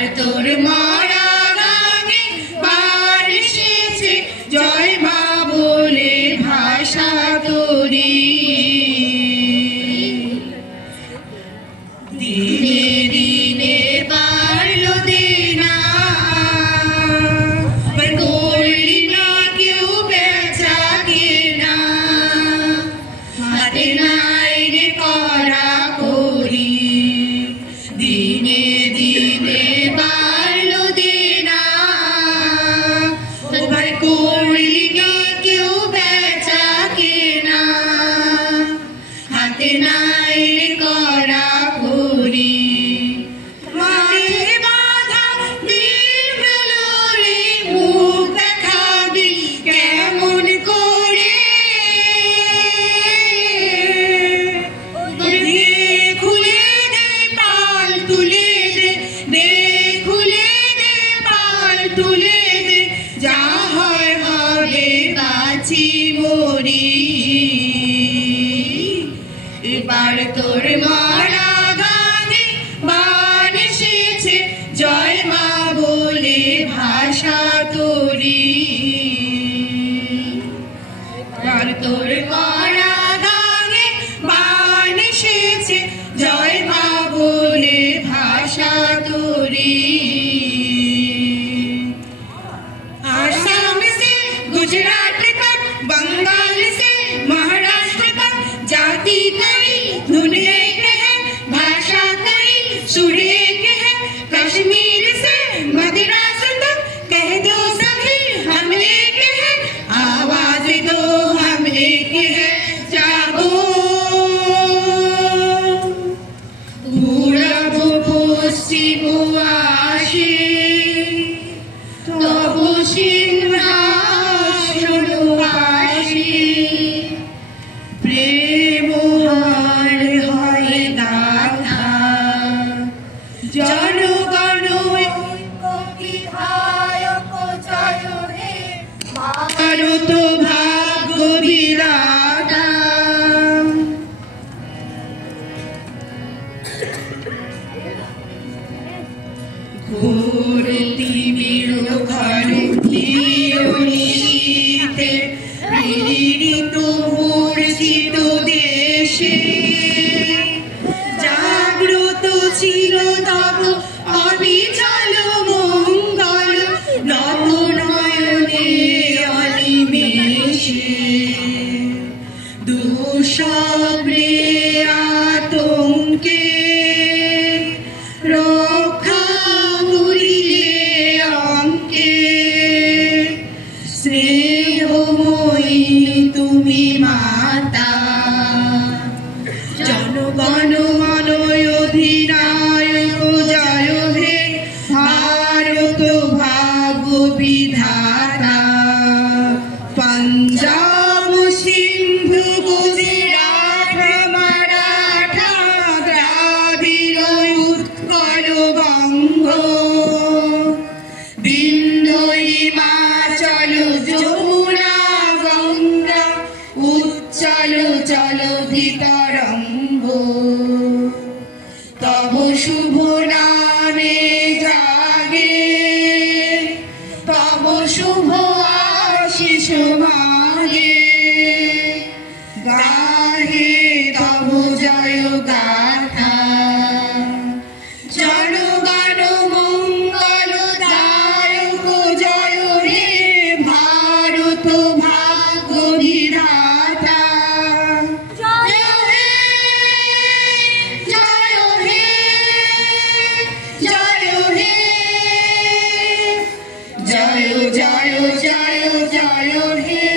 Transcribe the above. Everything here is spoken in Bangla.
এবার তোর মরা গানে বার এসেছে জয় মা বলে ভাষা তোরি। দিনে দিনে বাড়লো দেনা, করলি না কেউ বেচা কেনা, হাতে নাই রে করা করি। দিনে দিনে বাড়লো দেনা, করলি না কেউ বেচা কেনা, হাতে নাই রে করা করি। মায়ের বাধা দিল বেলো রে, মুখ দেখাবি কেমন করে, খুলে দে পাল তুলে দে, খুলে দে পাল তুলে দে, যা হয় হবে বাঁচি মরি। এবার তোর মরা গানে বার এসেছে জয় মা বলে ভাষা তোরি। এবার তোর মরা গানে বার এসেছে জয় মা বলে ভাষা তোরি। आसाम से गुजरात तक, बंगाल से महाराष्ट्र तक, जाति कई धुन एक है, भाषा कई सुर एक है। कश्मीर से मद्रास तक कह दो सभी हम एक है, आवाज दो हम एक है। जागो पूरब पश्चिम আসে, তবু সিংহাসন আসে, প্রেম হার হয় গাথা, জনগণ বিধায়ক জয় হে, ভারত ভাগ্য বিধাতা। ঘোর তিমির ঘরে নিশীথে, পীড়িত মূর্ছিত দেশে, জাগ্রত ছিল তব অবিচল মঙ্গল, নব নয়নে অনিমেষে। দুঃস্বপ্নে আতঙ্কে রক্ষা করিলে অঙ্কে, স্নেহময়ী তুমি মাতা। জনগণ মন অধিনায়ক জয় হে, ভারত ভাগ্য বিধাতা। পঞ্জাব সিন্ধু গুজরাট মারাঠা, দ্রাবিড় উৎকল বঙ্গ, বিন্ধ্য হিমাচল যমুনা গঙ্গা, উচ্চল জলধি তরঙ্গ। তব শুভ নামে জাগে, তব শুভ আশিস মাগে, গাহে তব জয় গাথা। জনগণ মঙ্গল দায়ক জয় হে, ভারত ভাগ্য বিধাতা। জয় হে, জয় হে, জয় হে, জয় জয় জয় জয় হে।